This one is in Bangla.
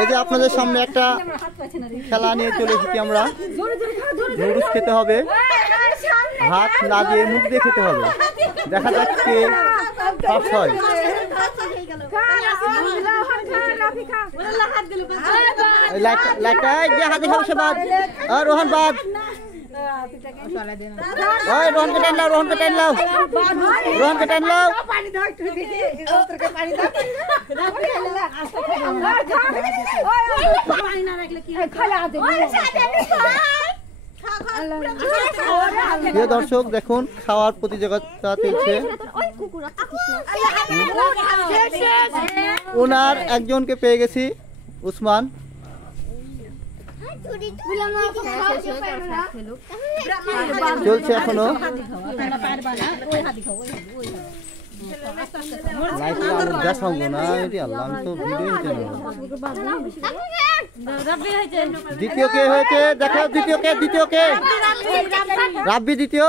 এই যে আপনাদের সামনে একটা খেলা নিয়ে চলে এসেছি আমরা। নুডলস খেতে হবে, হাত না দিয়ে মুখ দিয়ে খেতে হবে। দেখা যাচ্ছে ফার্স্ট হয়। হাতে খাবে সে বাদ, রোহন বাদ। রোহনকে টেন লাও, রোহনকে টেন লাও, রোহনকে টেন লাও। প্রিয় দর্শক দেখুন, খাওয়ার প্রতিযোগিতা চলছে। ওনার একজনকে পেয়ে গেছি, উসমান। চলছে এখনো। দ্বিতীয় কে হয়েছে দেখো, দ্বিতীয় কে, দ্বিতীয় কে? রাব্বি দ্বিতীয়।